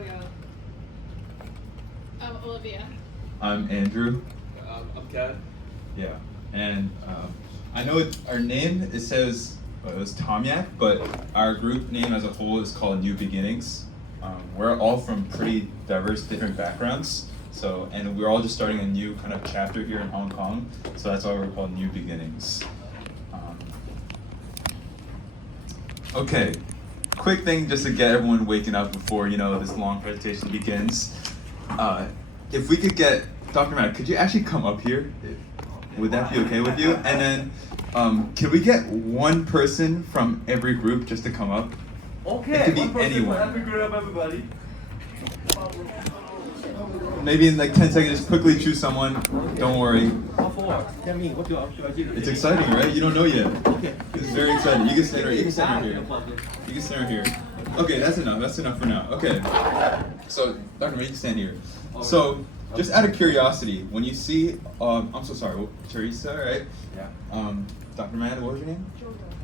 Yo-Yo. I'm Olivia. I'm Andrew. I'm Kat. Yeah, and I know our name, it says it was TAMYOC, but our group name as a whole is called New Beginnings. We're all from pretty diverse, different backgrounds, and we're all just starting a new kind of chapter here in Hong Kong, so that's why we're called New Beginnings. Okay, quick thing just to get everyone waking up before this long presentation begins. If we could get Dr. Matt, could you actually come up here? Would that be okay with you? And then, can we get one person from every group just to come up? Okay. It could be one person anyone. For every group, everybody. Maybe in like 10 seconds, just quickly choose someone. Don't worry. What for? Tell me, what do I do? It's exciting, right? You don't know yet. Okay. It's very exciting. You can stand right. You can stand right here. You can stand right here. Okay, that's enough. That's enough for now. Okay. So, Dr. Matt, you can stand here. So, just out of curiosity, when you see, I'm so sorry, Teresa, right? Yeah. Dr. Mad, what was your name?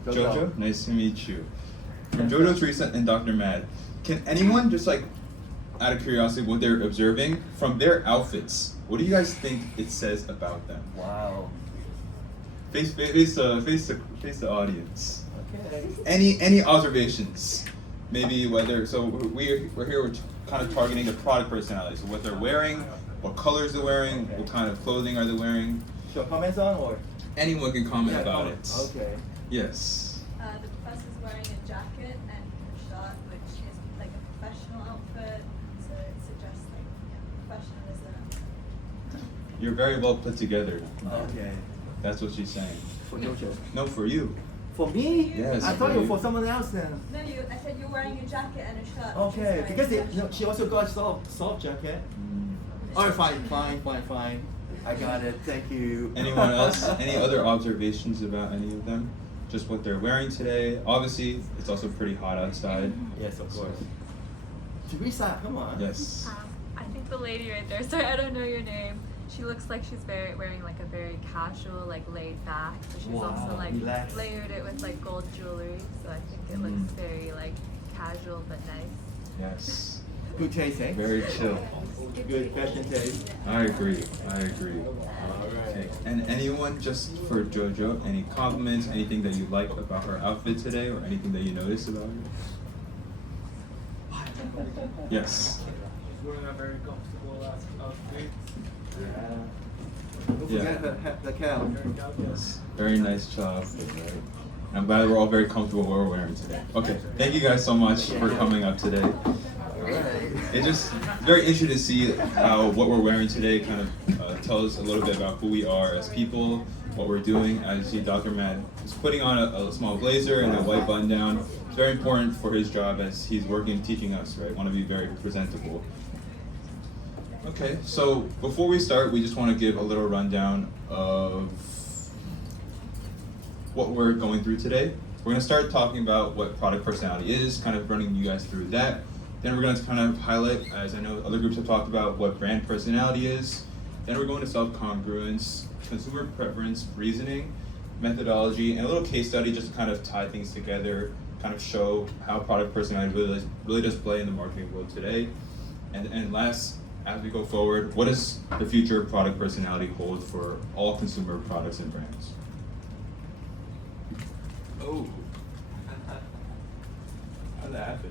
Jojo. Jojo. Nice to meet you. From Jojo, Teresa, and Dr. Mad, can anyone just like, out of curiosity, what they're observing from their outfits? What do you guys think it says about them? Wow. Face the audience. Okay. Any observations? Maybe whether we're here. We're kind of targeting the product personality. So what they're wearing, what colors they're wearing, Okay. what kind of clothing are they wearing? So comments on or? Anyone can comment about it. Okay. Yes. The professor's wearing a jacket and a shirt, which is like a professional outfit, so it suggests like professionalism. You're very well put together. Okay. That's what she's saying. For Jojo. No, for you. For me? Yes, I thought for you were you. for someone else then. No, I said you're wearing a jacket and a shirt. Okay, which is because very she also got soft jacket. Alright, fine. I got it. Thank you. Anyone else? Any other observations about any of them? Just what they're wearing today. Obviously, it's also pretty hot outside. Yes, of course. Teresa, come on. Yes. I think the lady right there, sorry, I don't know your name. She looks like she's wearing like a very casual, like laid back. So she's Wow, also like relaxed. layered it with like gold jewelry. So I think it looks very like casual but nice. Yes. Good taste, eh? Very chill. Good fashion taste. I agree. Alright. Okay. And anyone, just for Jojo, any compliments, anything that you like about her outfit today, or anything that you noticed about her? Yes. She's wearing a very comfortable outfit. Don't forget the cow. Yes. Very nice job. Right? I'm glad we're all very comfortable with what we're wearing today. Okay. Thank you guys so much for coming up today. Alright. It's just very interesting to see how what we're wearing today kind of tells us a little bit about who we are as people, what we're doing. As you see, Dr. Matt is putting on a small blazer and a white button down. It's very important for his job as he's working and teaching us, right? Want to be very presentable. Okay, so before we start, we just want to give a little rundown of what we're going through today. We're going to start talking about what product personality is, kind of running you guys through that. Then we're going to kind of highlight, as I know other groups have talked about, what brand personality is. Then we're going to self-congruence, consumer preference, reasoning, methodology, and a little case study just to kind of tie things together, kind of show how product personality really does play in the marketing world today. And last, as we go forward, what does the future of product personality hold for all consumer products and brands? Oh. How'd that happen?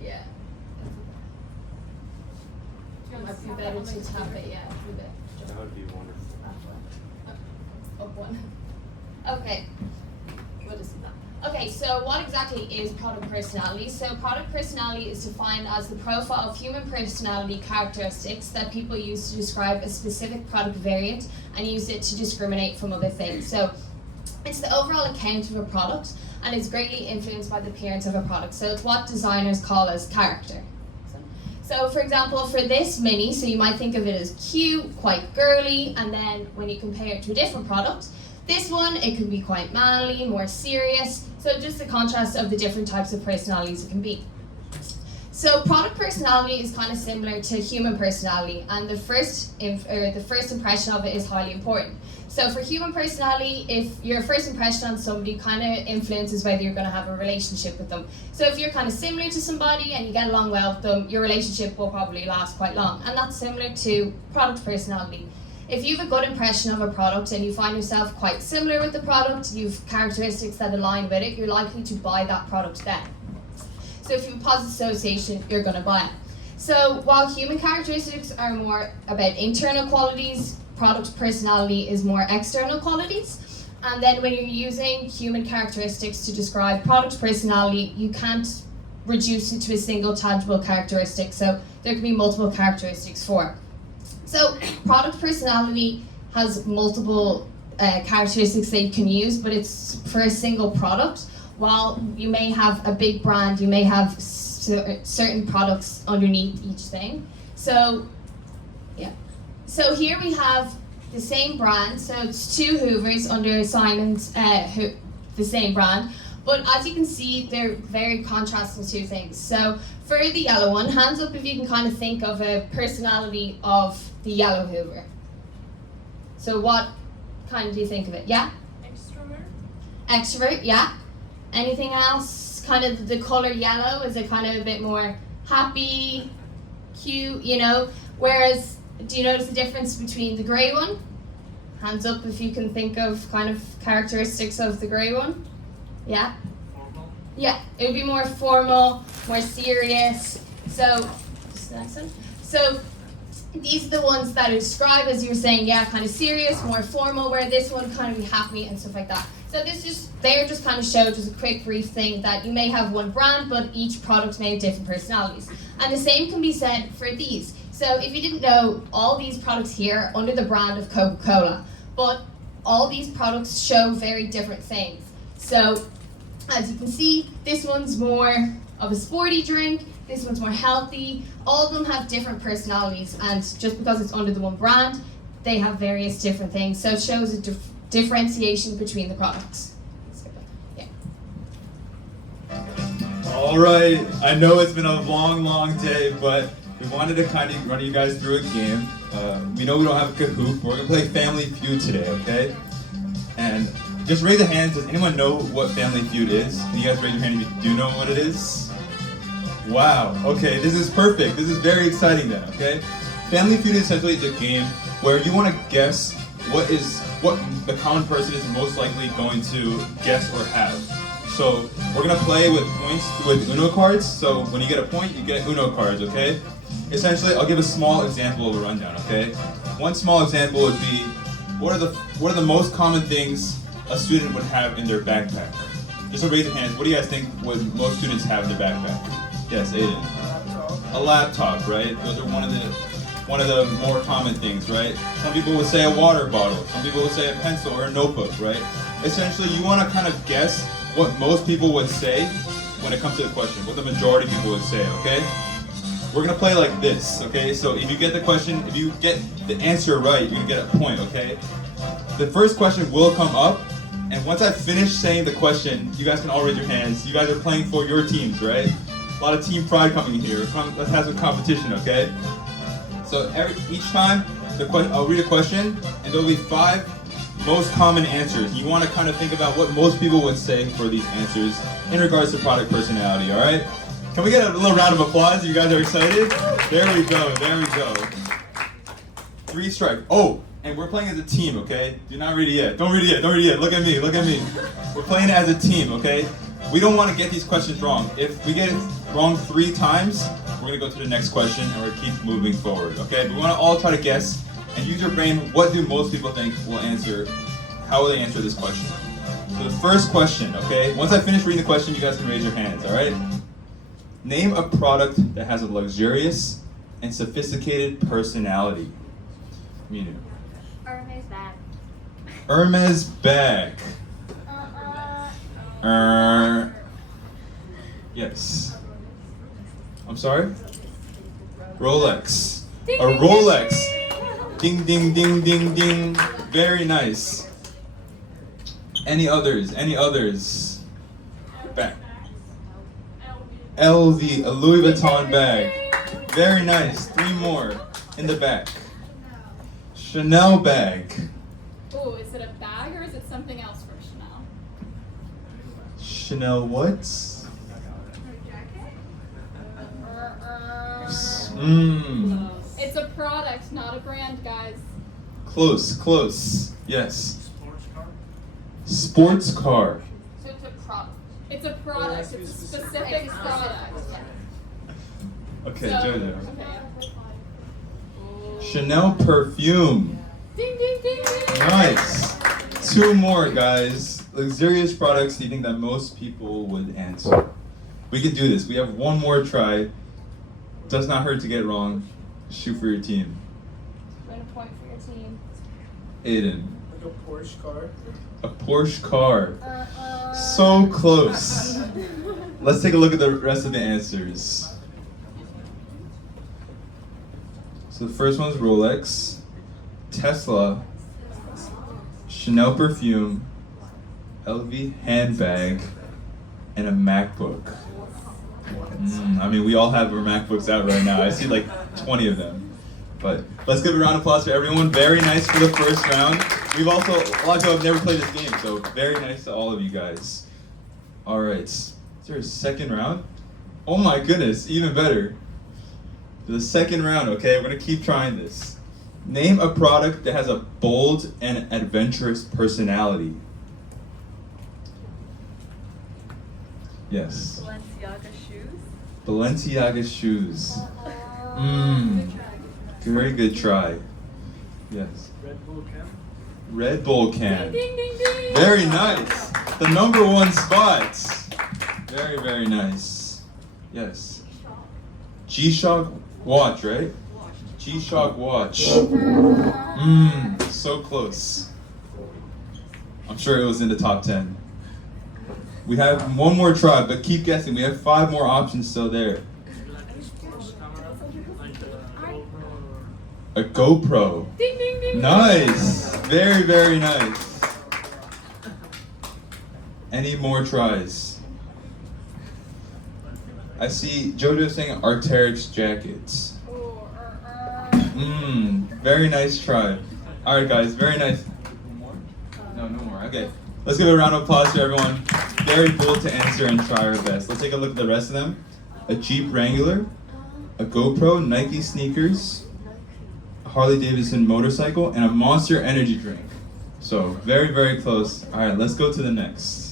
Yeah. It might be better to tap it, yeah, a bit. That would be wonderful. Of one. Okay. What is that? Okay, so what exactly is product personality? So product personality is defined as the profile of human personality characteristics that people use to describe a specific product variant and use it to discriminate from other things. So it's the overall account of a product and is greatly influenced by the appearance of a product. So it's what designers call as character. So for example, for this mini, so you might think of it as cute, quite girly, and then when you compare it to a different product, this one, it could be quite manly, more serious. So just the contrast of the different types of personalities it can be. So product personality is kind of similar to human personality, and the first impression of it is highly important. So for human personality, if your first impression on somebody kind of influences whether you're going to have a relationship with them. So if you're kind of similar to somebody and you get along well with them, your relationship will probably last quite long. And that's similar to product personality. If you have a good impression of a product and you find yourself quite similar with the product, you've characteristics that align with it, you're likely to buy that product then. So if you have a positive association, you're going to buy it. So while human characteristics are more about internal qualities, product personality is more external qualities. And then when you're using human characteristics to describe product personality, you can't reduce it to a single tangible characteristic. So there can be multiple characteristics for it. So product personality has multiple characteristics that you can use, but it's for a single product. While you may have a big brand, you may have certain products underneath each thing. So, yeah. So here we have the same brand. So it's two Hoovers under Simon's, the same brand. But as you can see, they're very contrasting two things. So for the yellow one, hands up if you can kind of think of a personality of the yellow Hoover. So what kind do you think of it? Yeah? Extrovert. Extrovert, yeah. Anything else? Kind of the color yellow, is it kind of a bit more happy, cute, you know? Whereas, do you notice the difference between the grey one? Hands up if you can think of kind of characteristics of the grey one. Yeah? Formal. Yeah, it would be more formal, more serious. So, just the next one. So, these are the ones that are described as you were saying, yeah, kind of serious, more formal, where this one kind of be happy and stuff like that. So they're just kind of showed just a quick brief thing that you may have one brand, but each product may have different personalities. And the same can be said for these. So if you didn't know, all these products here are under the brand of Coca-Cola, but all these products show very different things. So as you can see, this one's more of a sporty drink, this one's more healthy. All of them have different personalities, and just because it's under the one brand, they have various different things. So it shows a differentiation between the products. Yeah. All right, I know it's been a long day, but we wanted to kind of run you guys through a game. We know we don't have a Kahoot, but we're gonna play Family Feud today, okay? And just raise a hand. Does anyone know what Family Feud is? Can you guys raise your hand if you do know what it is? Wow, okay, this is perfect. This is very exciting then, okay? Family Feud essentially is a game where you want to guess what the common person is most likely going to guess or have. So we're gonna play with points with Uno cards. So when you get a point, you get Uno cards, okay? Essentially, I'll give a small example of a rundown, okay? One small example would be, what are the most common things a student would have in their backpack? Just a raise of hands, what do you guys think would most students have in their backpack? Yes, Aiden. A laptop, right? Those are one of the more common things, right? Some people would say a water bottle. Some people would say a pencil or a notebook, right? Essentially, you want to kind of guess what most people would say when it comes to the question, what the majority of people would say, okay? We're gonna play like this, okay? So if you get the question, if you get the answer right, you're gonna get a point, okay? The first question will come up, and once I finish saying the question, you guys can all raise your hands. You guys are playing for your teams, right? A lot of team pride coming here. Let's have some competition, okay? So each time, I'll read a question, and there'll be 5 most common answers. You want to kind of think about what most people would say for these answers in regards to product personality, all right? Can we get a little round of applause? You guys are excited? There we go, there we go. 3 strike. Oh, and we're playing as a team, okay? Do not read it yet. Don't read it yet, don't read it yet. Look at me, look at me. We're playing as a team, okay? We don't want to get these questions wrong. If we get it wrong 3 times, we're going to go to the next question and we're going to keep moving forward, okay? We want to all try to guess and use your brain. What do most people think will answer? How will they answer this question? So the first question, okay? Once I finish reading the question, you guys can raise your hands, all right? Name a product that has a luxurious and sophisticated personality. Minu. Hermes bag. Hermes bag. Yes. I'm sorry? Rolex. A Rolex. Ding, ding, ding, ding, ding. Very nice. Any others? Any others? Back. LV, a Louis Vuitton bag. Very nice. 3 more in the back. Chanel bag. Oh, is it a bag or is it something else from Chanel? Chanel what? Mmm. It's a product, not a brand, guys. Close, close. Yes. Sports car. Sports car. So it's a product. It's a product. It's a specific product. Okay, So- Jojo. Okay. Chanel perfume. Ding ding ding ding. Nice. 2 more, guys. Luxurious products do you think that most people would answer? We can do this. We have 1 more try. Does not hurt to get it wrong. Shoot for your team. Win a point for your team. Aiden. Like a Porsche car. A Porsche car. So close. Let's take a look at the rest of the answers. So the first one's Rolex, Tesla, Chanel perfume, LV handbag, and a MacBook. I mean, we all have our MacBooks out right now. I see like 20 of them. But let's give a round of applause for everyone. Very nice for the first round. We've also, a lot of people have never played this game, so very nice to all of you guys. All right, is there a second round? Oh my goodness, even better. The second round, okay, we're gonna keep trying this. Name a product that has a bold and adventurous personality. Yes. Balenciaga shoes. Balenciaga shoes. Very good try. Yes. Red Bull can. Red Bull can. Ding ding ding. Very nice. The #1 spot. Very, very nice. Yes. G-Shock watch, right? G-Shock watch. So close. I'm sure it was in the top 10. We have 1 more try, but keep guessing. We have 5 more options still there. Like a sports camera. Like A a GoPro or GoPro. Ding ding ding. Nice. Very, very nice. Any more tries? I see Jojo saying Arc'teryx jackets. Very nice try. All right, guys, very nice. More? No more. Okay, let's give a round of applause to everyone. Very bold to answer and try our best. Let's take a look at the rest of them. A Jeep Wrangler, a GoPro, Nike sneakers, a Harley Davidson motorcycle, and a Monster energy drink. So very, very close. All right, let's go to the next.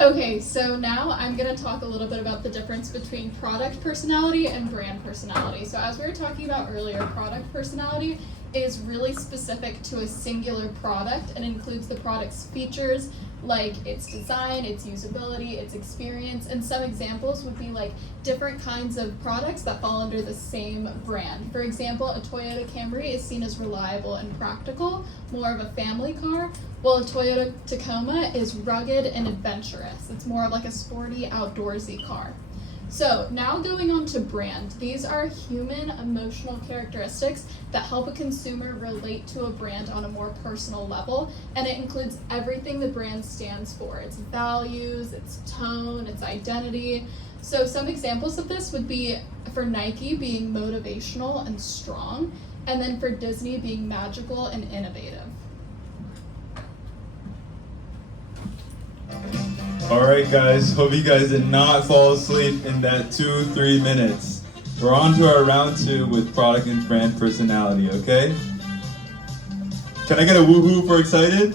Okay, so now I'm going to talk a little bit about the difference between product personality and brand personality. So as we were talking about earlier, product personality is really specific to a singular product and includes the product's features like its design, its usability, its experience, and some examples would be like different kinds of products that fall under the same brand. For example, a Toyota Camry is seen as reliable and practical, more of a family car, while a Toyota Tacoma is rugged and adventurous. It's more of like a sporty, outdoorsy car. So now going on to brand. These are human emotional characteristics that help a consumer relate to a brand on a more personal level, and it includes everything the brand stands for. Its values, its tone, its identity. So some examples of this would be for Nike being motivational and strong, and then for Disney being magical and innovative. All right, guys. Hope you guys did not fall asleep in that 2-3 minutes. We're on to our round 2 with product and brand personality, okay? Can I get a woohoo for excited?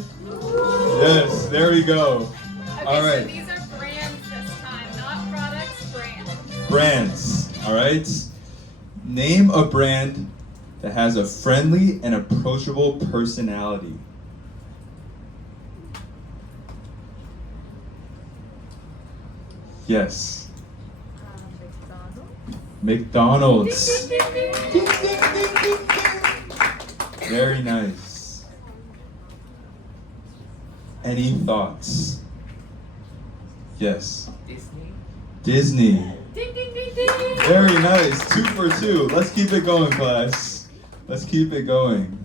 Yes, there we go. Okay, All right. so these are brands this time, not products, brands. Brands, all right? Name a brand that has a friendly and approachable personality. Yes. McDonald's. McDonald's. Very nice. Any thoughts? Yes. Disney. Ding ding ding ding. Very nice. 2 for 2. Let's keep it going, class. Let's keep it going.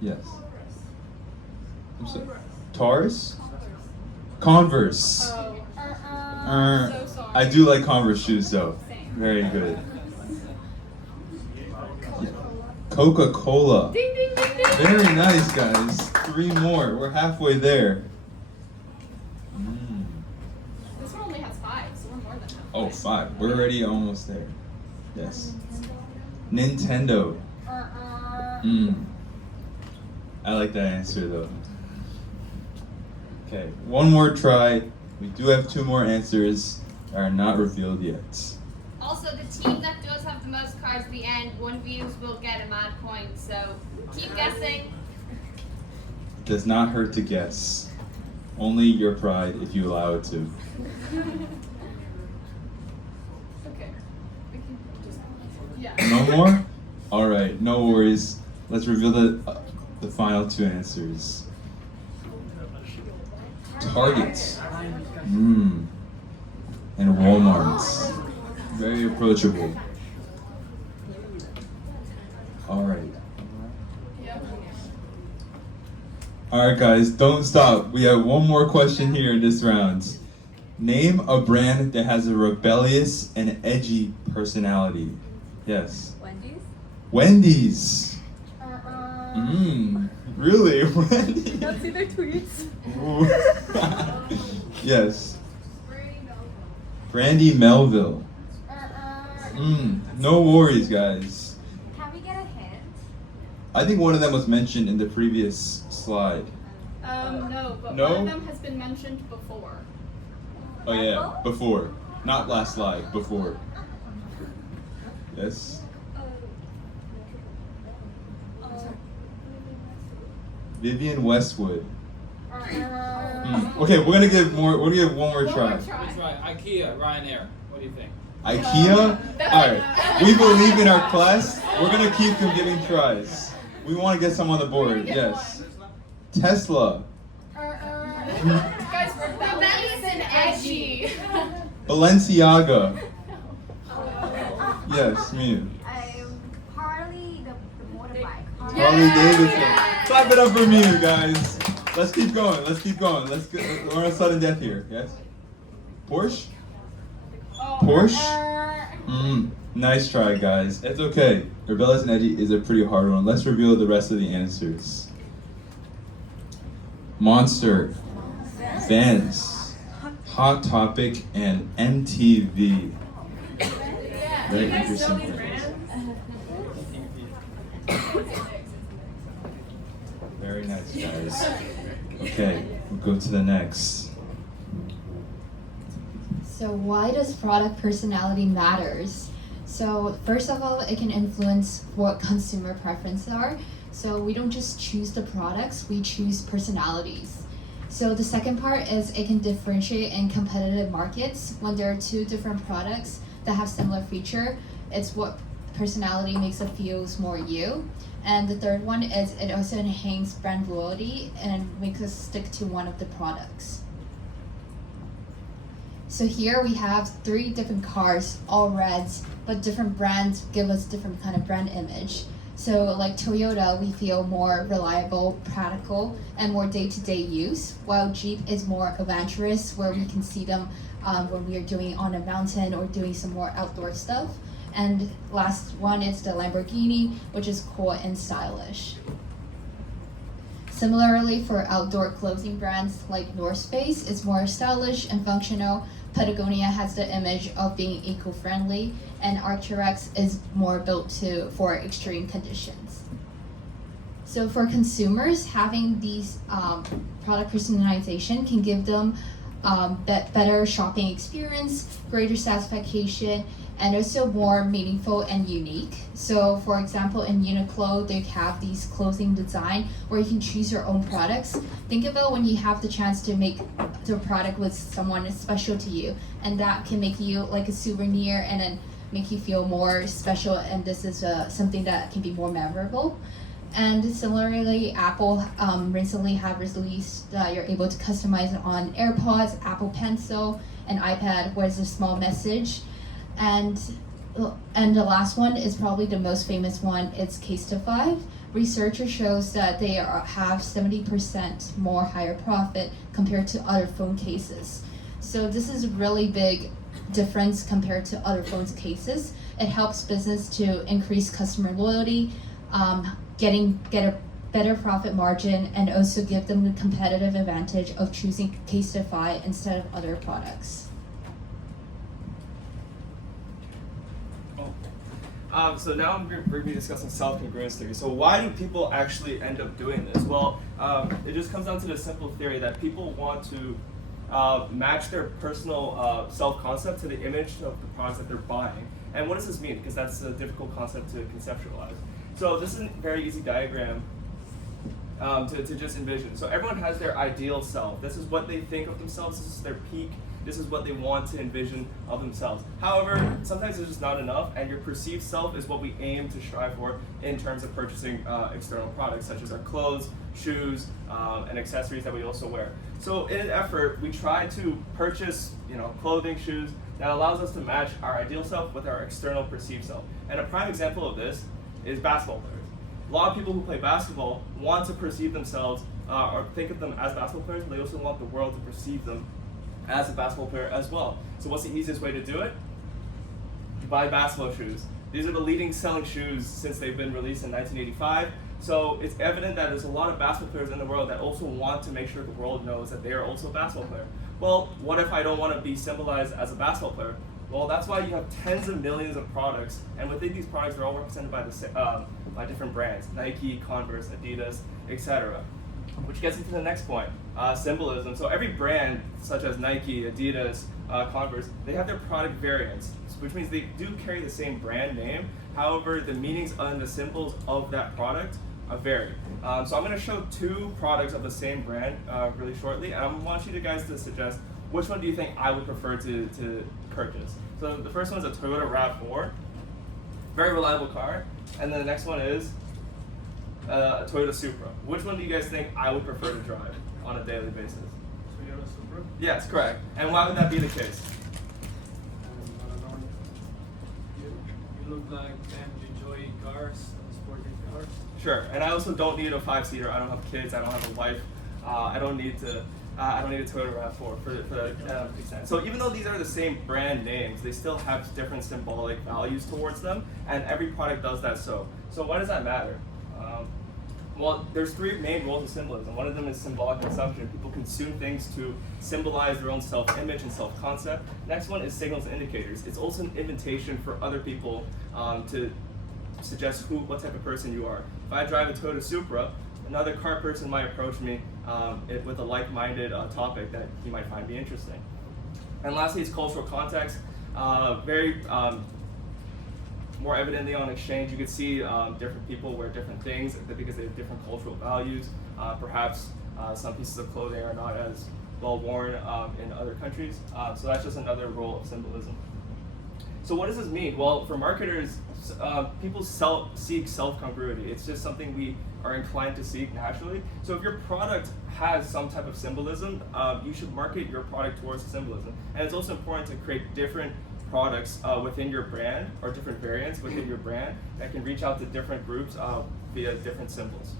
Yes. I'm sorry. Taurus? Converse. Oh. Er, So sorry. I do like Converse shoes though. Same. Very good. Coca-Cola. Ding ding ding ding. Very nice, guys. 3 more. We're halfway there. This one only has 5, so we're more than half. Oh, 5. We're already almost there. Yes. Nintendo. I like that answer though. Okay, one more try. We do have 2 more answers that are not revealed yet. Also, the team that does have the most cards at the end, one of you will get a mad point. So keep guessing. Does not hurt to guess. Only your pride if you allow it to. Okay. We can just, yeah. No more? Alright, no worries. Let's reveal the final 2 answers. Target. And Walmart. Very approachable. Alright. Yep. Alright guys, don't stop. We have one more question here in this round. Name a brand that has a rebellious and edgy personality. Yes. Wendy's? Wendy's. Really? Wendy's? Not see their tweets. Ooh. Yes. Brandy Melville. No worries, guys. Can we get a hint? I think one of them was mentioned in the previous slide. No, but No? one of them has been mentioned before. Oh yeah, before. Not last slide, before. Yes? Vivian Westwood. Okay, we're gonna give one more try. That's right. IKEA, Ryanair. What do you think? IKEA? Alright. We believe in our class. We're gonna keep them giving tries. We wanna get some on the board, yes. Tesla. Guys, rebellious and edgy. Balenciaga. Yes, me. Harley, the motorbike. Harley Davidson. Clap it up for me, guys. Let's keep going. Let's keep going. We're on a sudden death here. Yes. Porsche. Porsche. Nice try, guys. It's okay. Rebellious and edgy is a pretty hard one. Let's reveal the rest of the answers. Monster, Vans, Hot Topic, and MTV. Very interesting. Very nice, guys. Okay, we'll go to the next. So why does product personality matters? So first of all, it can influence what consumer preferences are. So we don't just choose the products, we choose personalities. So the second part is it can differentiate in competitive markets. When there are 2 different products that have similar feature, it's what personality makes it feels more you. And the third one is it also enhances brand loyalty and makes us stick to one of the products. So here we have 3 different cars, all reds, but different brands give us different kind of brand image. So like Toyota, we feel more reliable, practical, and more day-to-day use, while Jeep is more adventurous, where we can see them when we are doing on a mountain or doing some more outdoor stuff. And last one is the Lamborghini, which is cool and stylish. Similarly, for outdoor clothing brands like North Face, it's more stylish and functional. Patagonia has the image of being eco-friendly, and Arc'teryx is more built for extreme conditions. So for consumers, having these product personalization can give them better shopping experience, greater satisfaction, and also more meaningful and unique. So for example, in Uniqlo, they have these clothing design where you can choose your own products. Think about when you have the chance to make the product with someone special to you, and that can make you like a souvenir and then make you feel more special, and this is something that can be more memorable. And similarly, Apple recently have released you're able to customize it on AirPods, Apple Pencil, and iPad, where it's a small message. And the last one is probably the most famous one. It's Casetify, research shows that they have 70% more higher profit compared to other phone cases. So this is a really big difference compared to other phone cases. It helps business to increase customer loyalty, get a better profit margin, and also give them the competitive advantage of choosing Casetify instead of other products. So now we're going to be discussing self-congruence theory. So why do people actually end up doing this? Well, it just comes down to the simple theory that people want to match their personal self-concept to the image of the products that they're buying. And what does this mean? Because that's a difficult concept to conceptualize. So this is a very easy diagram to just envision. So everyone has their ideal self. This is what they think of themselves. This is their peak. This is what they want to envision of themselves. However, sometimes it's just not enough, and your perceived self is what we aim to strive for in terms of purchasing external products, such as our clothes, shoes, and accessories that we also wear. So in an effort, we try to purchase, clothing, shoes that allows us to match our ideal self with our external perceived self. And a prime example of this is basketball players. A lot of people who play basketball want to perceive themselves or think of them as basketball players, but they also want the world to perceive them as a basketball player as well. So what's the easiest way to do it? Buy basketball shoes. These are the leading selling shoes since they've been released in 1985. So it's evident that there's a lot of basketball players in the world that also want to make sure the world knows that they are also a basketball player. Well, what if I don't want to be symbolized as a basketball player? Well, that's why you have tens of millions of products, and within these products, they're all represented by different brands: Nike, Converse, Adidas, etc. Which gets into the next point, symbolism. So every brand, such as Nike, Adidas, Converse, they have their product variants, which means they do carry the same brand name. However, the meanings and the symbols of that product vary. So I'm going to show two products of the same brand really shortly, and I want you guys to suggest which one do you think I would prefer to purchase. So the first one is a Toyota RAV4, very reliable car, and then the next one is a Toyota Supra. Which one do you guys think I would prefer to drive on a daily basis? Toyota Supra? Yes, correct. And why would that be the case? I don't know. You look like and enjoy cars, sporty cars. Sure. And I also don't need a 5-seater. I don't have kids. I don't have a wife. I don't need a Toyota RAV4 for that extent. So even though these are the same brand names, they still have different symbolic values towards them, and every product does that. So why does that matter? Well, there's three main roles of symbolism. One of them is symbolic consumption. People consume things to symbolize their own self-image and self-concept. Next one is signals and indicators. It's also an invitation for other people to suggest what type of person you are. If I drive a Toyota Supra, another car person might approach me with a like-minded topic that he might find me interesting. And lastly, it's cultural context. Very more evidently on exchange, you could see different people wear different things because they have different cultural values. Perhaps some pieces of clothing are not as well worn in other countries. So that's just another role of symbolism. So what does this mean? Well, for marketers, people seek self-congruity. It's just something we are inclined to seek naturally. So if your product has some type of symbolism, you should market your product towards the symbolism. And it's also important to create different products within your brand, or different variants within your brand that can reach out to different groups via different symbols.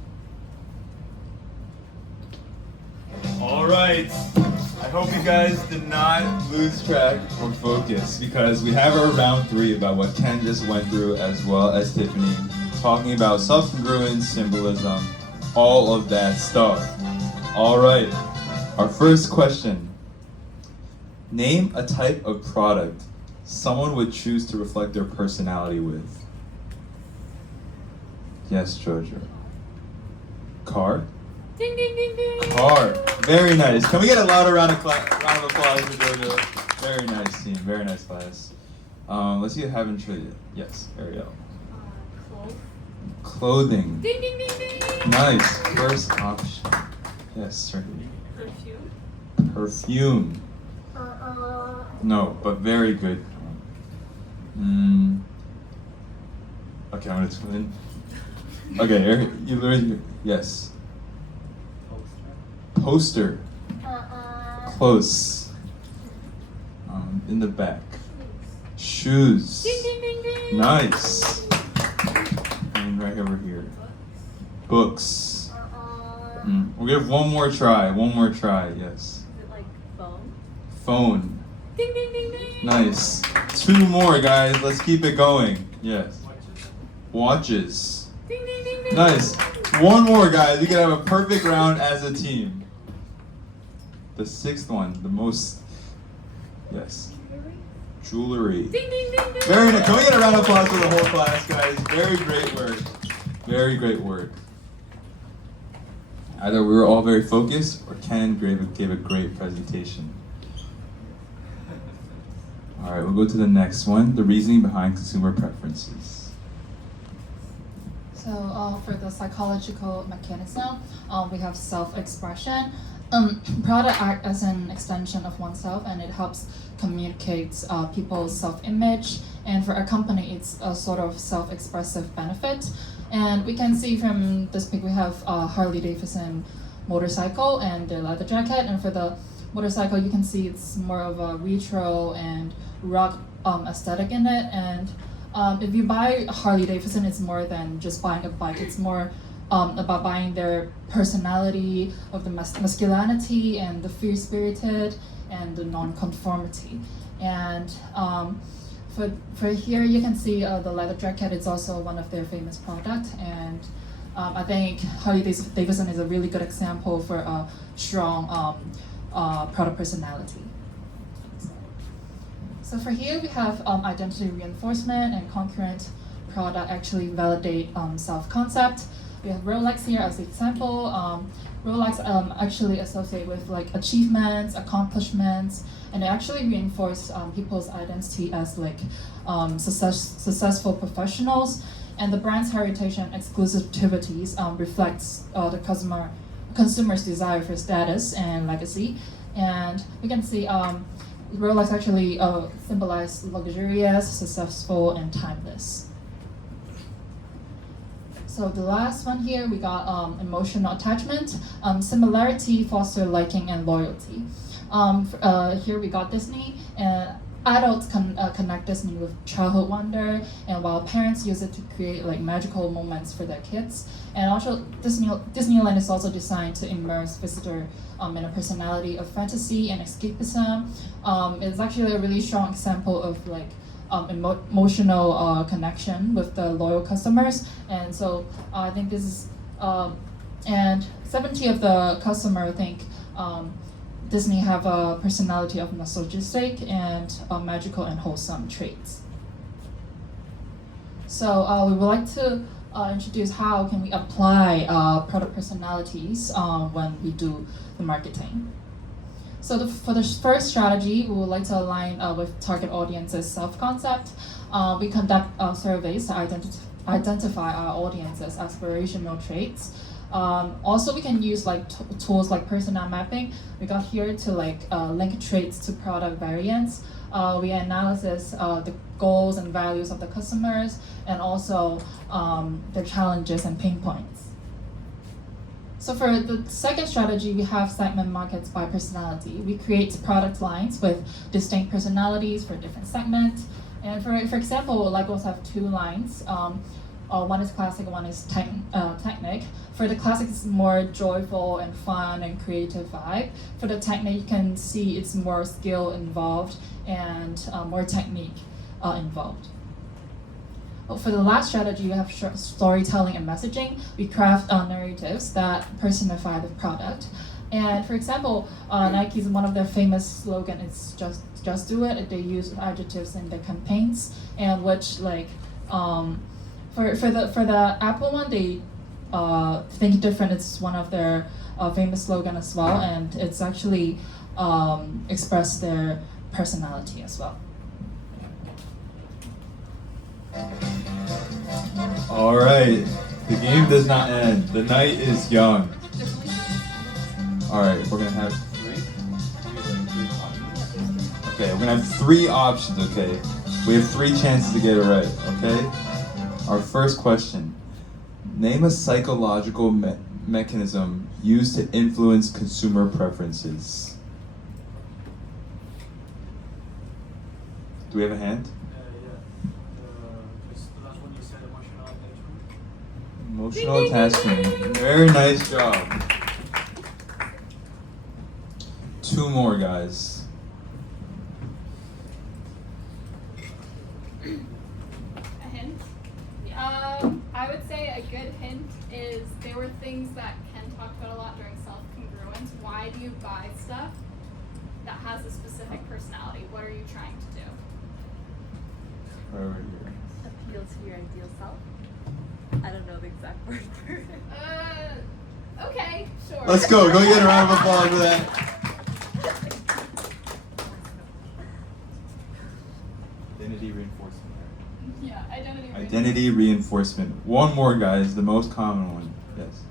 All right. I hope you guys did not lose track or focus, because we have our round 3 about what Ken just went through, as well as Tiffany, talking about self-congruence, symbolism, all of that stuff. All right. Our first question. Name a type of product someone would choose to reflect their personality with. Yes, Jojo. Car? Ding ding ding ding. Car. Very nice. Can we get a louder round of applause for Jojo? Very nice team. Very nice class. Let's see if I haven't traded. Yes, Ariel. Clothing. Ding ding ding ding. Nice. First option. Yes, certainly. Perfume. Perfume. No, but very good. Okay, I'm gonna twin. Okay, you literally, yes. Poster. Close. In the back. Shoes. Ding ding ding ding. Nice. And right over here. Books. We'll give one more try. One more try. Yes. Is it like phone? Phone. Ding ding ding ding. Nice. 2 more, guys. Let's keep it going. Yes. Watches. Ding ding ding ding. Nice. 1 more, guys. We can have a perfect round as a team. The 6th one, the most. Yes. Jewelry. Ding ding ding ding. Very nice. Can we get a round of applause for the whole class, guys? Very great work. Very great work. Either we were all very focused or Ken gave a great presentation. All right, we'll go to the next one, the reasoning behind consumer preferences. So for the psychological mechanism, we have self-expression. Product act as an extension of oneself, and it helps communicate people's self-image. And for a company, it's a sort of self-expressive benefit. And we can see from this pic, we have Harley Davidson motorcycle and the leather jacket. And for the motorcycle, you can see it's more of a retro and rock aesthetic in it. And if you buy Harley Davidson, it's more than just buying a bike. It's more about buying their personality, of the masculinity and the free-spirited and the non-conformity. And for here, you can see the leather jacket. It's also one of their famous products, and I think Harley Davidson is a really good example for a strong product personality. So for here, we have identity reinforcement and concurrent product actually validate self-concept. We have Rolex here as an example. Rolex actually associate with like achievements, accomplishments, and they actually reinforce people's identity as like successful professionals. And the brand's heritage and exclusivities reflects the consumer's desire for status and legacy. And we can see Rolex actually symbolize luxurious, successful, and timeless. So the last one here, we got emotional attachment. Similarity foster liking and loyalty. Here we got Disney, and adults can connect Disney with childhood wonder, and while parents use it to create like magical moments for their kids. And also Disneyland is also designed to immerse visitor in a personality of fantasy and escapism. It's actually a really strong example of like emotional connection with the loyal customers. And so I think this is, and 70% of the customer think Disney have a personality of nostalgic and magical and wholesome traits. So we would like to introduce how can we apply product personalities when we do the marketing. So for the first strategy, we would like to align with target audience's self-concept. We conduct surveys to identify our audience's aspirational traits. Also, we can use like tools like persona mapping. We got here to like link traits to product variants. We analyze the goals and values of the customers, and also their challenges and pain points. So for the second strategy, we have segment markets by personality. We create product lines with distinct personalities for different segments. And for example, Legos have 2 lines. One is classic, one is technic. For the classic, it's more joyful and fun and creative vibe. For the technic, you can see it's more skill involved and more technique involved. For the last strategy, you have storytelling and messaging. We craft narratives that personify the product. And for example, Nike's one of their famous slogan is just do it. They use adjectives in their campaigns, and which like for the Apple one, they think different. It's one of their famous slogan as well, and it's actually express their personality as well. All right, the game does not end. The night is young. All right, we're gonna have 3. Okay, we're gonna have 3 options. Okay, we have 3 chances to get it right. Okay, our first question: name a psychological mechanism used to influence consumer preferences. Do we have a hand? Emotional attachment. Very nice job. 2 more, guys. A hint? I would say a good hint is they were things that Ken talked about a lot during self-congruence. Why do you buy stuff that has a specific personality? What are you trying to do? Right here. Appeal to your ideal self. I don't know the exact word for it. Okay, sure. Let's go. Go get a round of applause for that. Identity reinforcement. Yeah, identity. Identity reinforcement. One more, guys. The most common one. Yes.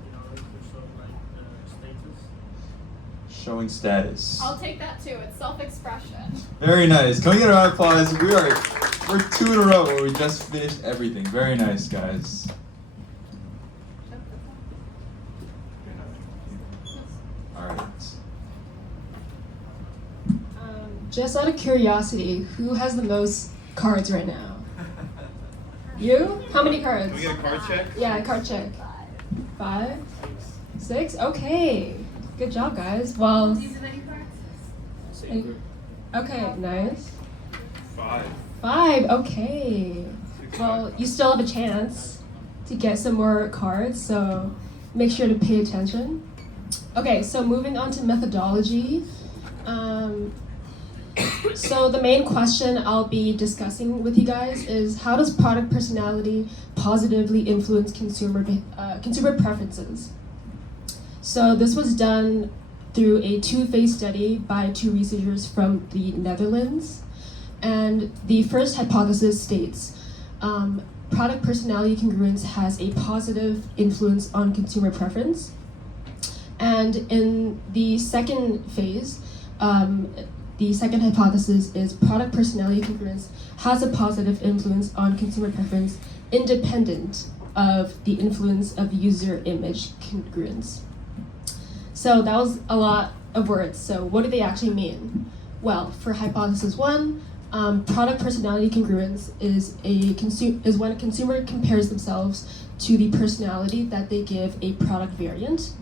Status. Showing status. I'll take that too. It's self-expression. Very nice. Can we get a round of applause? We're 2 in a row where we just finished everything. Very nice, guys. All right. Just out of curiosity, who has the most cards right now? You? How many cards? Can we get a card check? Yeah, a card check. 5? 6? Okay. Good job, guys. Well, okay, nice. 5. 5, okay. Well, you still have a chance to get some more cards, so make sure to pay attention. Okay, so moving on to methodology. So the main question I'll be discussing with you guys is how does product personality positively influence consumer preferences? So this was done through a 2-phase study by 2 researchers from the Netherlands. And the first hypothesis states, product personality congruence has a positive influence on consumer preference. And in the second phase, the second hypothesis is product personality congruence has a positive influence on consumer preference independent of the influence of user image congruence. So that was a lot of words. So what do they actually mean? Well, for hypothesis 1, product personality congruence is when a consumer compares themselves to the personality that they give a product variant,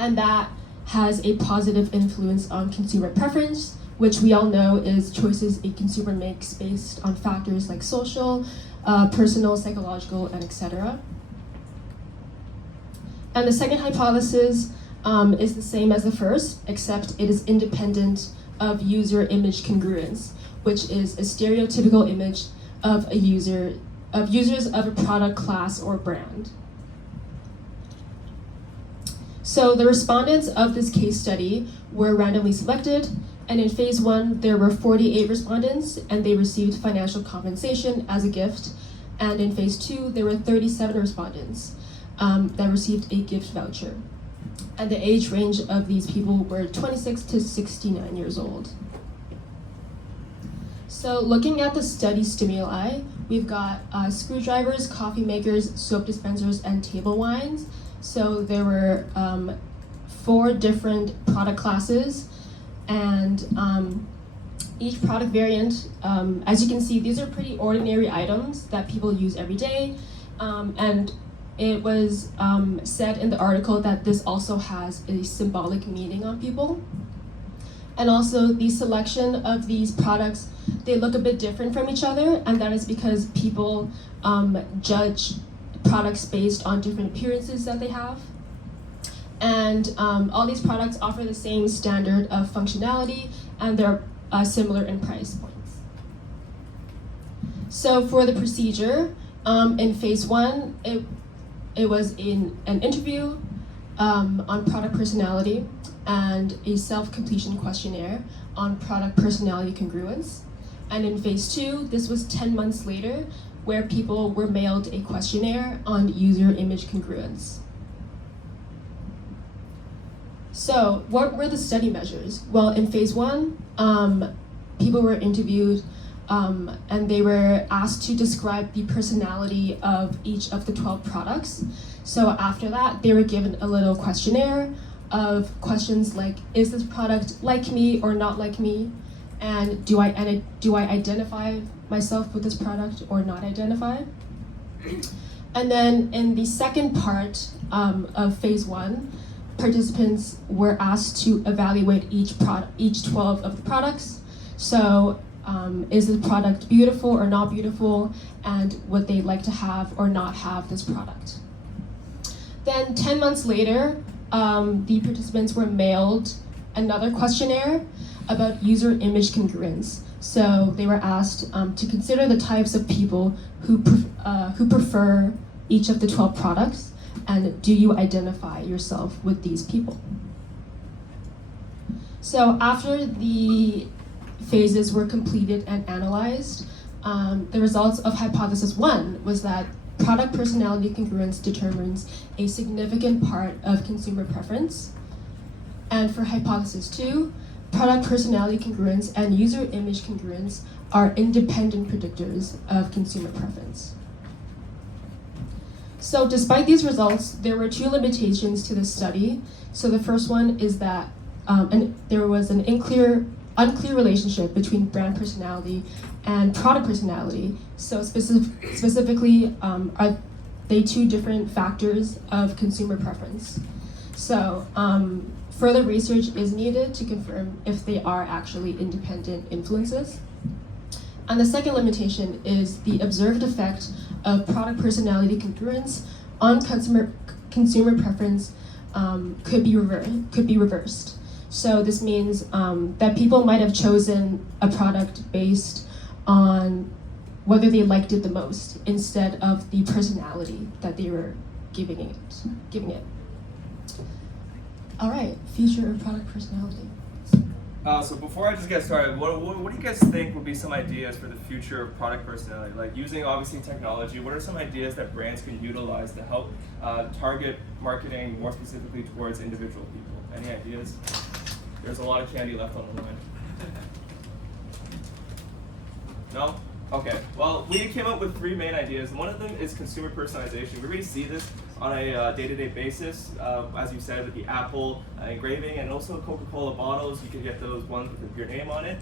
and that has a positive influence on consumer preference, which we all know is choices a consumer makes based on factors like social, personal, psychological, and etc. And the second hypothesis is the same as the first, except it is independent of user image congruence, which is a stereotypical image of users of a product class or brand. So the respondents of this case study were randomly selected, and in phase 1 there were 48 respondents and they received financial compensation as a gift, and in phase 2 there were 37 respondents that received a gift voucher. And the age range of these people were 26 to 69 years old. So looking at the study stimuli, we've got screwdrivers, coffee makers, soap dispensers, and table wines. So there were 4 different product classes, and each product variant, as you can see, these are pretty ordinary items that people use every day, and it was said in the article that this also has a symbolic meaning on people. And also the selection of these products, they look a bit different from each other, and that is because people judge products based on different appearances that they have. And all these products offer the same standard of functionality, and they're similar in price points. So for the procedure, in phase 1, it was in an interview on product personality and a self-completion questionnaire on product personality congruence. And in phase 2, this was 10 months later, where people were mailed a questionnaire on user image congruence. So what were the study measures? Well, in phase 1, people were interviewed and they were asked to describe the personality of each of the 12 products. So after that, they were given a little questionnaire of questions like, is this product like me or not like me? And do I identify myself with this product or not identify? And then in the second part of phase 1, participants were asked to evaluate each 12 of the products. So is the product beautiful or not beautiful, and would they like to have or not have this product? Then 10 months later, the participants were mailed another questionnaire about user image congruence. So they were asked to consider the types of people who prefer each of the 12 products, and do you identify yourself with these people? So after the phases were completed and analyzed, the results of hypothesis 1 was that product personality congruence determines a significant part of consumer preference. And for hypothesis 2, product personality congruence and user image congruence are independent predictors of consumer preference. So despite these results, there were 2 limitations to this study. So the first one is that there was an unclear relationship between brand personality and product personality. So specifically, are they 2 different factors of consumer preference? So further research is needed to confirm if they are actually independent influences. And the second limitation is the observed effect of product personality congruence on consumer preference could be reversed. So this means that people might have chosen a product based on whether they liked it the most instead of the personality that they were giving it. All right, future of product personality. So before I just get started, what do you guys think would be some ideas for the future of product personality? Like using obviously technology, what are some ideas that brands can utilize to help target marketing more specifically towards individual people? Any ideas? There's a lot of candy left on the line. No? Okay, well, we came up with 3 main ideas. One of them is consumer personalization. We already see this on a day-to-day basis, as you said, with the Apple engraving and also Coca-Cola bottles. You can get those ones with your name on it.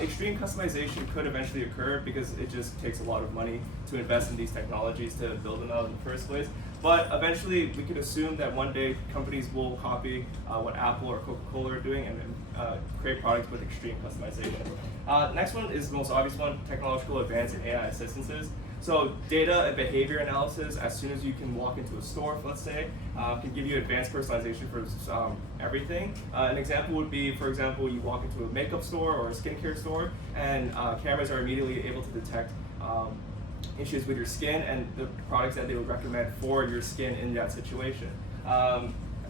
Extreme customization could eventually occur because it just takes a lot of money to invest in these technologies to build them out in the first place. But eventually, we could assume that one day companies will copy what Apple or Coca-Cola are doing and create products with extreme customization. Next one is the most obvious one, technological advance in AI assistances. So data and behavior analysis, as soon as you can walk into a store, let's say, can give you advanced personalization for everything. An example would be, for example, you walk into a makeup store or a skincare store, and cameras are immediately able to detect issues with your skin and the products that they would recommend for your skin in that situation.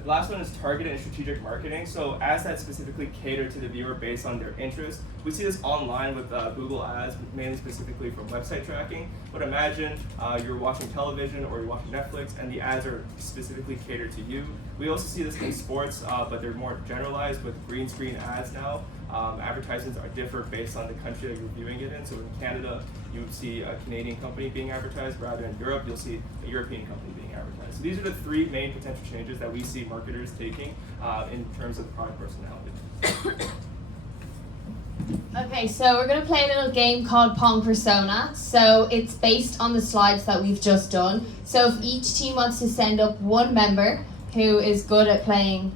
Last one is targeted and strategic marketing. So ads that specifically cater to the viewer based on their interest. We see this online with Google ads, mainly specifically from website tracking. But imagine you're watching television or you're watching Netflix and the ads are specifically catered to you. We also see this in sports, but they're more generalized with green screen ads now. Advertisements are different based on the country that you're viewing it in. So in Canada, you would see a Canadian company being advertised, rather in Europe, you'll see a European company being advertised. So these are the 3 main potential changes that we see marketers taking in terms of product personality. Okay, so we're going to play a little game called Pong Persona. So it's based on the slides that we've just done. So if each team wants to send up one member who is good at playing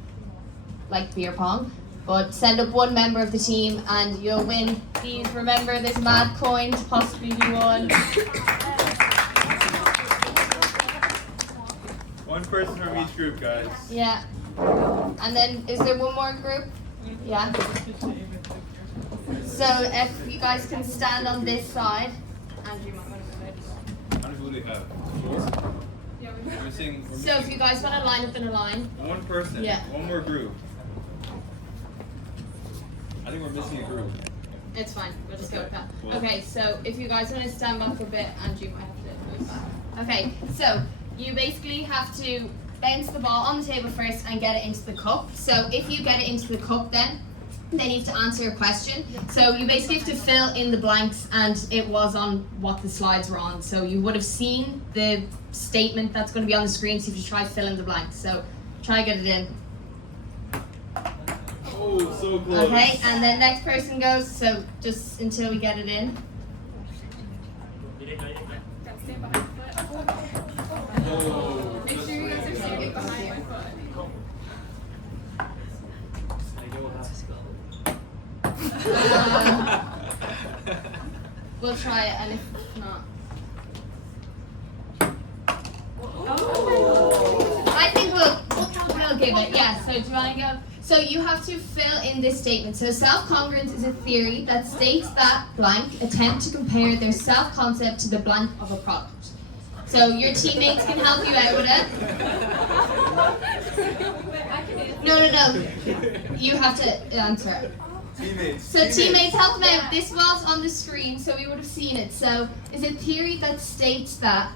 like beer pong, but send up one member of the team and you'll win these. Remember, there's mad coin to possibly be won. One person from each group, guys. Yeah. And then, is there one more group? Yeah. So if you guys can stand on this side. Andrew might want to move How many people do you have? We're missing So if you guys want to line up in a line. one person. Yeah. One more group. I think we're missing a group. It's fine. We'll just go with that. Cool. Okay, so if you guys want to stand back a bit, Andrew might have to move back. Okay, so you basically have to bounce the ball on the table first and get it into the cup. So if you get it into the cup then you have to answer a question. So you basically have to fill in the blanks, and it was on what the slides were on. So you would have seen the statement that's going to be on the screen, so if you try to fill in the blanks. So try to get it in. Oh, so close. Okay, and then next person goes, so just until we get it in. we'll try it, and if not, I think we'll give it. Yeah. So do you want to go? So you have to fill in this statement. So self-congruence is a theory that states that blank attempt to compare their self-concept to the blank of a product. So your teammates can help you out with it. No. You have to answer it. Teammates help them out. This was on the screen, so we would have seen it. So is a theory that states that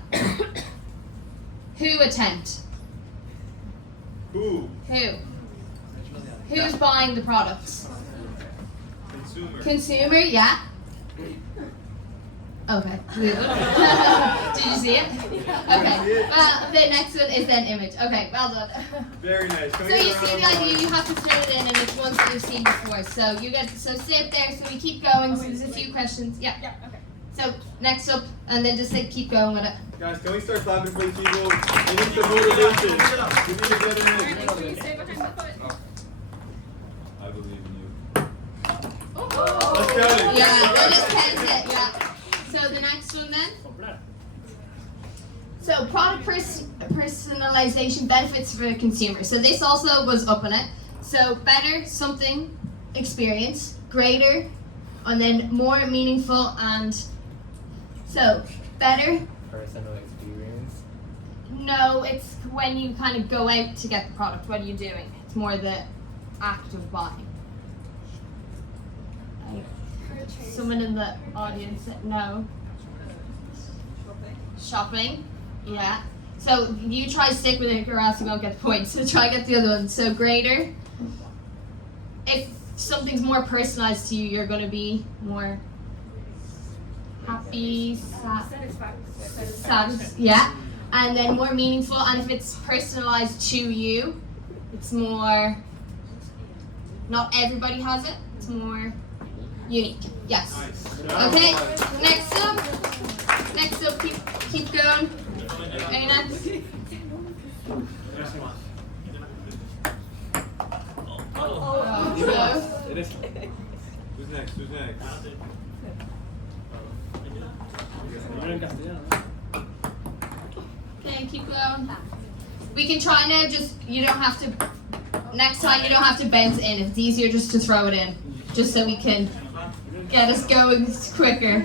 who attempt? Who? Who's buying the products? Consumer, yeah. Okay. Did you see it? Okay. Well, the next one is then image. Okay, well done. Very nice. So you see the idea, you have to fill it in, and it's ones that you've seen before. So sit there, so we keep going, so there's a few questions. Yeah. Okay. So next up, and then just keep going with it. Guys, can we start clapping for these people? We need the motivation. We need to get in. Can you stay behind the foot? I believe in you. Oh. Let's count it. Yeah, we'll just count it, yeah. So the next one then. So product personalization benefits for the consumer. So this also was up in it. So better something experience, greater, and then more meaningful, and so better. Personal experience. No, it's when you kind of go out to get the product. What are you doing? It's more the act of buying. Someone in the audience said no. Shopping. Yeah. So you try to stick with it or else you won't get the points. So try to get the other one. So greater. If something's more personalized to you, you're going to be more happy, yeah. And then more meaningful. And if it's personalized to you, it's more, not everybody has it. It's more unique. Yes. Okay. Next up, keep going. Any next? Who's next? Okay, keep going. We can try now, just, you don't have to, next time you don't have to bend it in. It's easier just to throw it in, just so we can get us going quicker.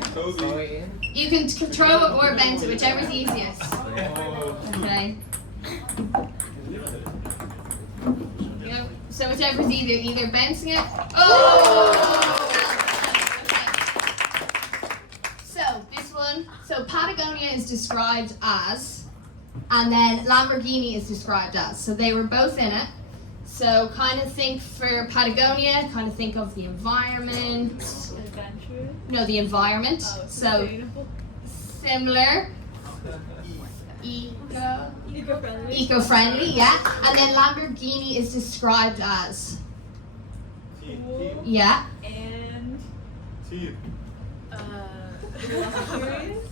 You can throw it or bend it, whichever's easiest. Okay. Yep. So whichever's either bouncing it. Oh! Okay. So this one. So Patagonia is described as, and then Lamborghini is described as. So they were both in it. So kind of think for Patagonia, kind of think of the environment. Adventure? No, the environment. Oh, so similar. Eco-friendly, yeah. And then Lamborghini is described as. Cool. Yeah. And. Luxurious.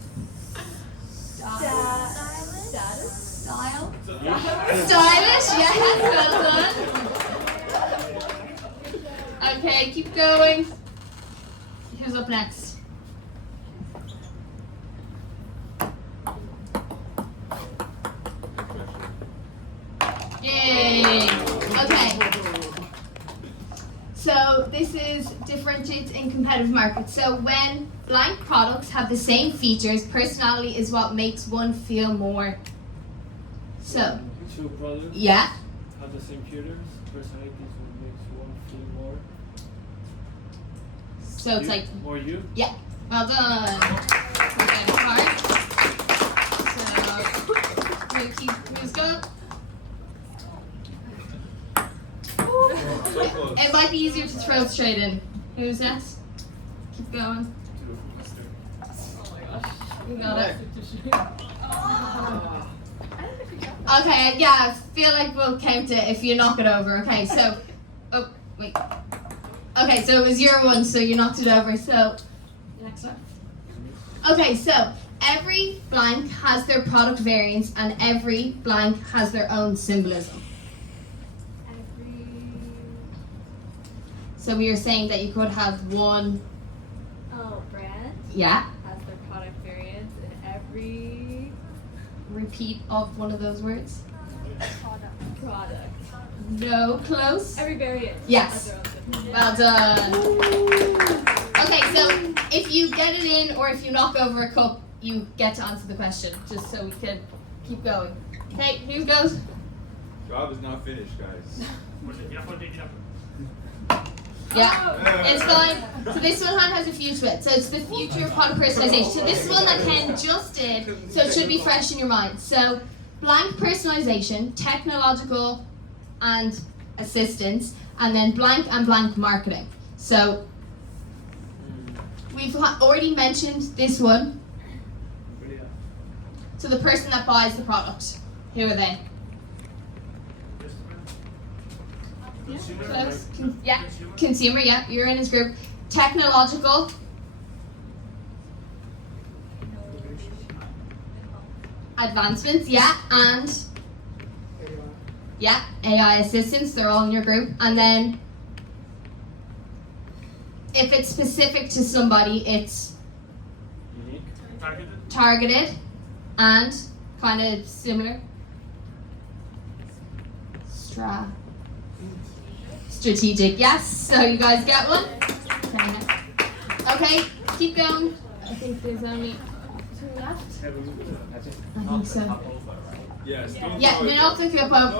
Style. Stylish, yes, well done. Okay, keep going. Who's up next? Yay! Okay. So this is differentiates in competitive markets. So when blank products have the same features, personality is what makes one feel more. So. Two products. Yeah. Have the same features. Personality is what makes one feel more. So it's like. More you. Yeah. Well done. Okay, heart. So who's going? It might be easier to throw straight in. Who's next? Keep going. You got it. Okay, yeah, I feel like we'll count it if you knock it over. Okay, so, oh, wait. Okay, so it was your one, so you knocked it over. So, next one. Okay, so every blank has their product variants and every blank has their own symbolism. So we were saying that you could have one. Oh, brand? Yeah. Has repeat of one of those words? Product. No, close. Every variant. Yes. Well done. Okay, so if you get it in or if you knock over a cup, you get to answer the question, just so we can keep going. Okay, who goes? Job is not finished, guys. Yeah, it's fine. So this one has a few to it. So it's the future of product personalization. So this is one that Ken just did, so it should be fresh in your mind. So blank personalization, technological and assistance, and then blank and blank marketing. So we've already mentioned this one. So the person that buys the product, who are they? Close. Yeah, consumer, yeah, you're in his group. Technological. Advancements, yeah, and yeah, AI assistants, they're all in your group. And then if it's specific to somebody, it's Unique. targeted and kind of similar. Strategic, yes. So you guys get one? Okay, keep going. I think there's only 2 left. I think so. Yes. Yeah, we're not talking about.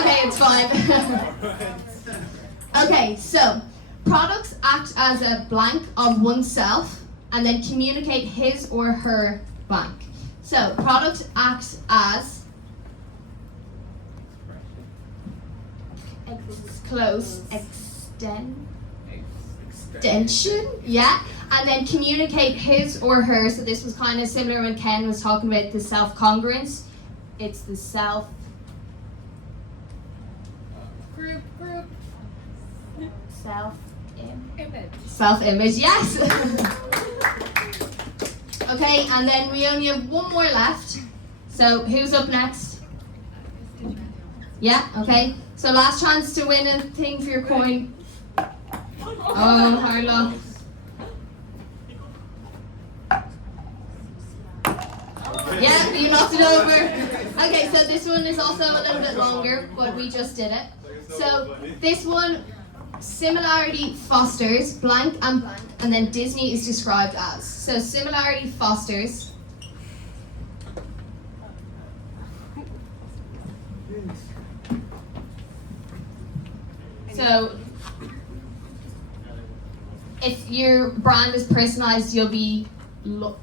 Okay, it's fine. Okay, so products act as a blank of oneself and then communicate his or her blank. So product acts as extension, yeah, and then communicate his or her. So this was kind of similar when Ken was talking about the self-congruence. It's the self-image, yes. Okay, and then we only have one more left. So who's up next? Yeah, okay. So last chance to win a thing for your coin. Oh, Harlow. Yeah, you knocked it over. Okay, so this one is also a little bit longer, but we just did it. So this one, similarity fosters blank, and then Disney is described as. So similarity fosters. So if your brand is personalized, you'll be loyal.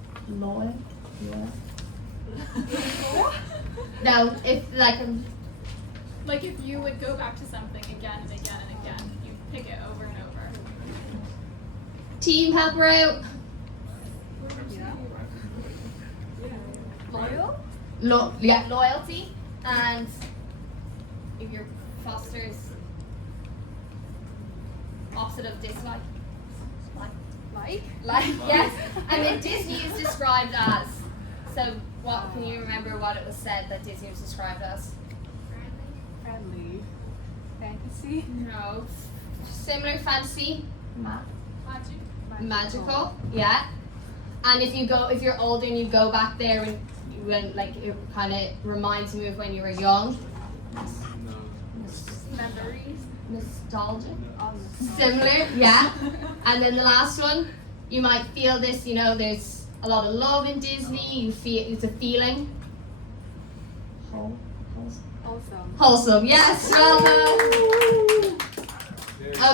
No, if Like if you would go back to something again and again and again, you pick it over and over. Team, help her out. Loyal? Loyalty, and if your fosters opposite of dislike. Like, yes. And then Disney is described as. So what can you remember what it was said that Disney was described as? Friendly. Fantasy? No. Similar fantasy. Magical. Yeah. And if you're older and you go back there when like it kind of reminds me of when you were young. Memories? Nostalgic. Similar, yeah. And then the last one, you might feel this, there's a lot of love in Disney, you feel it's a feeling. Wholesome, yes, well done.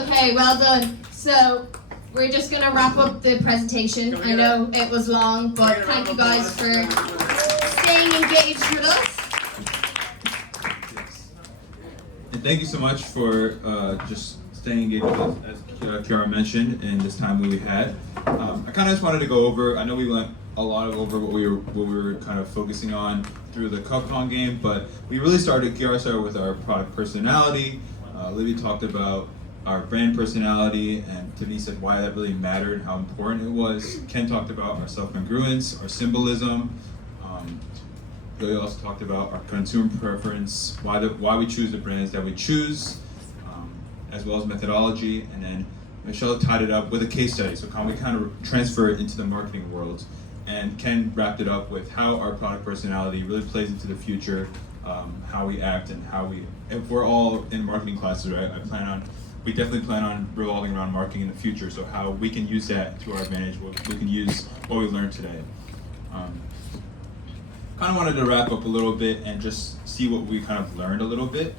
Okay, well done. So we're just gonna wrap up the presentation. I know it was long, but thank you guys for staying engaged with us. And thank you so much for just staying engaged with us, as Kiara mentioned, in this time we had. I kind of just wanted to go over, I know we went a lot over what we were kind of focusing on through the CupCon game, but we really Kiara started with our product personality. Libby talked about our brand personality, and Tiffany said why that really mattered, how important it was. Ken talked about our self-congruence, our symbolism. Billy also talked about our consumer preference, why we choose the brands that we choose, as well as methodology, and then Michelle tied it up with a case study, so we kind of transfer it into the marketing world. and Ken wrapped it up with how our product personality really plays into the future, how we act and how we, if we're all in marketing classes, right, we definitely plan on revolving around marketing in the future, so how we can use that to our advantage, we can use what we learned today. Kind of wanted to wrap up a little bit and just see what we kind of learned a little bit.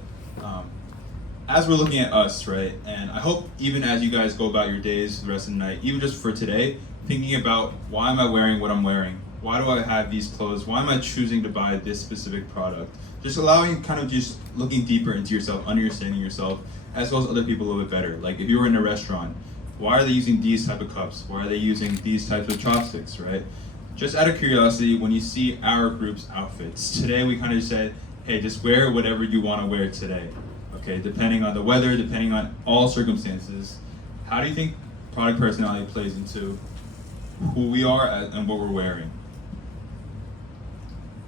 As we're looking at us, right, and I hope even as you guys go about your days the rest of the night, even just for today, thinking about why am I wearing what I'm wearing? Why do I have these clothes? Why am I choosing to buy this specific product? Just allowing, kind of just looking deeper into yourself, understanding yourself, as well as other people a little bit better. Like if you were in a restaurant, why are they using these type of cups? Why are they using these types of chopsticks, right? Just out of curiosity, when you see our group's outfits, today we kind of said, hey, just wear whatever you want to wear today. Okay, depending on the weather, depending on all circumstances. How do you think product personality plays into who we are and what we're wearing?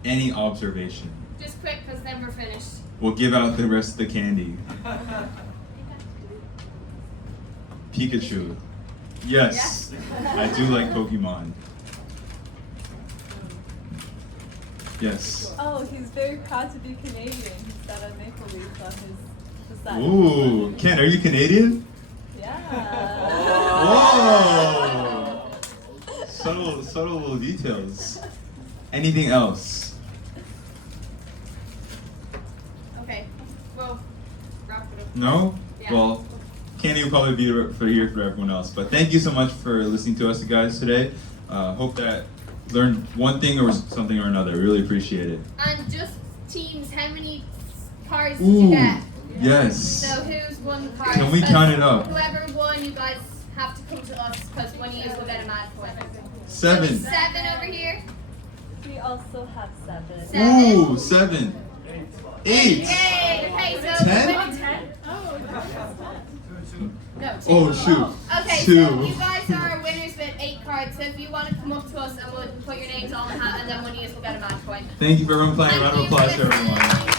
Any observation? Just quick, because then we're finished. We'll give out the rest of the candy. Pikachu. Yes, I do like Pokemon. Yes. Oh, he's very proud to be Canadian. He's got a maple leaf on his beside. Ooh, Ken, are you Canadian? Yeah. Whoa! Subtle little details. Anything else? Okay, well, wrap it up. No? Yeah. Well, candy will probably be here for everyone else. But thank you so much for listening to us guys today. Hope that learned one thing or something or another. Really appreciate it. And just teams, how many cards did you get? Yes. So who's won the cards? Can we count it up? Whoever won, you guys have to come to us because one of you will get a mad point. 7. 7 over here. We also have 7. 7. Ooh, 7. 8. Yay! Okay, so 10? 10? No, 2. Oh shoot. Okay, 2. so you guys are winners with 8 cards. So if you want to come up to us and we'll put your names on the hat, and then one of you will get a match point. Thank you for everyone playing. A round of Thank you applause for for everyone.